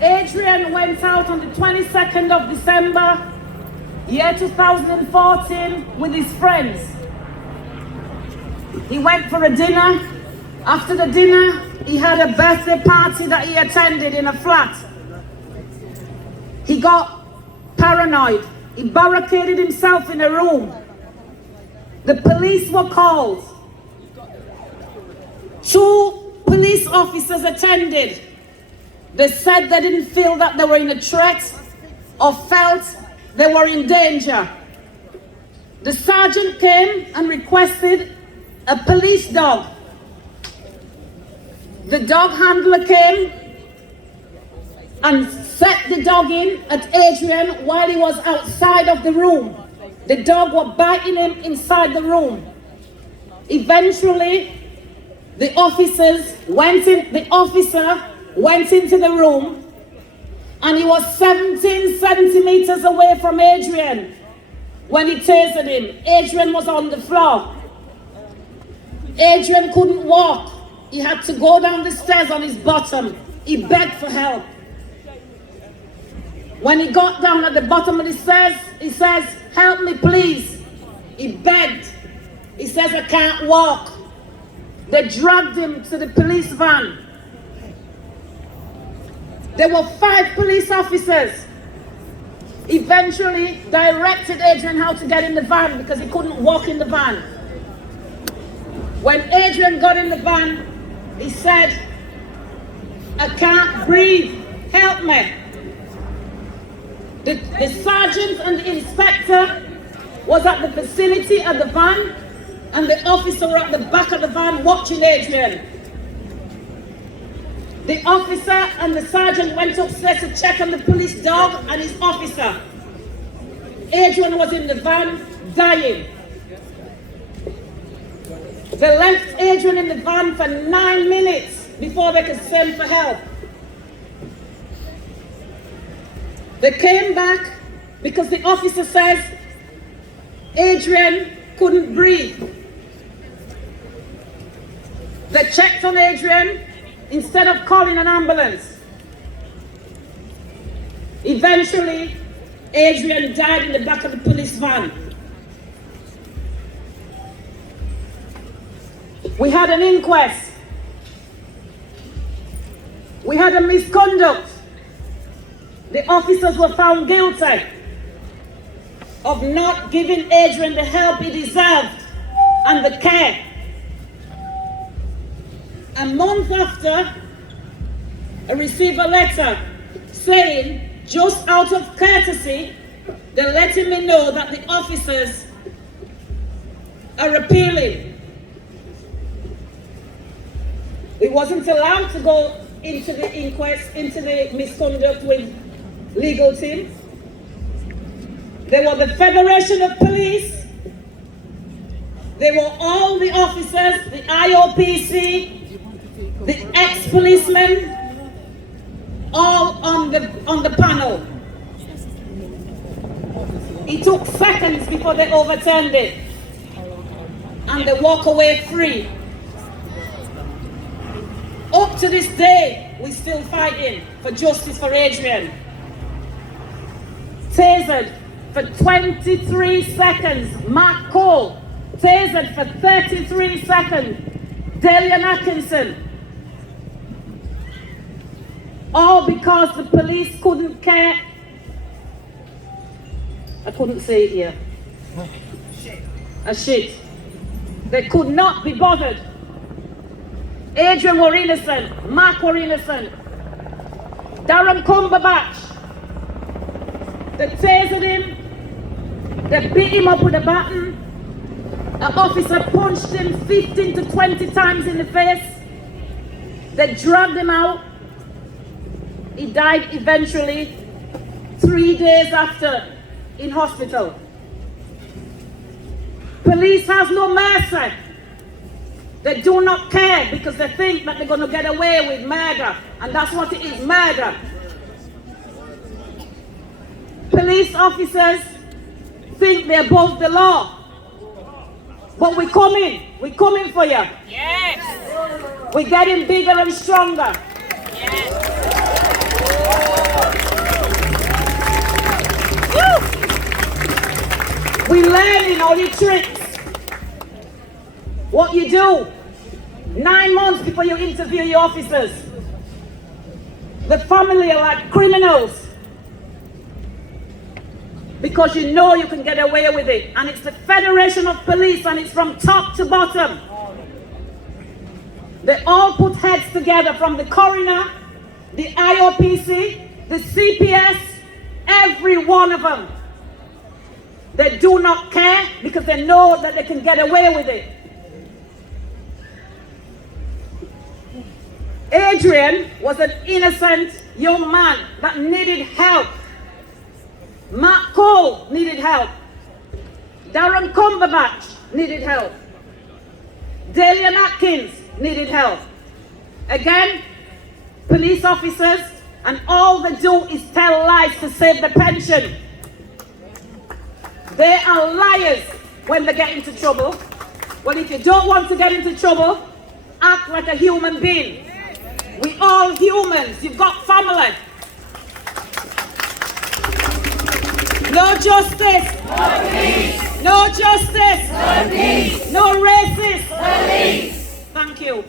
Adrian went out on the 22nd of December, year 2014, with his friends. He went for a dinner. After the dinner, he had a birthday party that he attended in a flat. He got paranoid. He barricaded himself in a room. The police were called. 2 police officers attended. They said they didn't feel that they were in a threat or felt they were in danger. The sergeant came and requested a police dog. The dog handler came and set the dog in at Adrian while he was outside of the room. The dog was biting him inside the room. Eventually, the officer went into the room, and he was 17 centimeters away from Adrian when he tasered him. Adrian was on the floor. Adrian couldn't walk. He had to go down the stairs on his bottom. He begged for help. When he got down at the bottom of the stairs, he says, "Help me, please." He begged. He says, "I can't walk." They dragged him to the police van. There were 5 police officers. Eventually directed Adrian how to get in the van because he couldn't walk in the van. When Adrian got in the van, he said, "I can't breathe, help me." The sergeant and the inspector was at the vicinity of the van, and the officer were at the back of the van watching Adrian. The officer and the sergeant went upstairs to check on the police dog and his officer. Adrian was in the van, dying. They left Adrian in the van for 9 minutes before they could send for help. They came back because the officer says Adrian couldn't breathe. They checked on Adrian instead of calling an ambulance. Eventually, Adrian died in the back of the police van. We had an inquest. We had a misconduct. The officers were found guilty of not giving Adrian the help he deserved and the care. A month after, I received a letter saying, just out of courtesy, they're letting me know that the officers are appealing. We wasn't allowed to go into the inquest, into the misconduct with legal team. They were the Federation of Police. They were all the officers, the IOPC, the ex-policemen, all on the panel. It took seconds before they overturned it, and they walk away free. Up to this day, we're still fighting for justice for Adrian. Tasered for 23 seconds, Mark Cole. Tasered for 33 seconds, Delian Atkinson. All because the police couldn't care. I couldn't say it here. A shit. They could not be bothered. Adrian were innocent. Mark were innocent. Darren Cumberbatch. They tasered him. They beat him up with a baton. An officer punched him 15 to 20 times in the face. They dragged him out. He died eventually 3 days after in hospital. Police has no mercy. They do not care because they think that they're going to get away with murder, and that's what it is, murder. Police officers think they're above the law. But we're coming for you. Yes. We're getting bigger and stronger. Yes. We learning all your tricks. What you do 9 months before you interview your officers. The family are like criminals because you know you can get away with it. And it's the Federation of Police, and it's from top to bottom. They all put heads together, from the coroner, the IOPC, the CPS, every one of them. They do not care because they know that they can get away with it. Adrian was an innocent young man that needed help. Mark Cole needed help. Darren Cumberbatch needed help. Dalian Atkins needed help. Again, police officers, and all they do is tell lies to save the pension. They are liars when they get into trouble. Well, if you don't want to get into trouble, act like a human being. We all humans. You've got family. No justice. No peace. No justice. No peace. No racist. No peace. Thank you.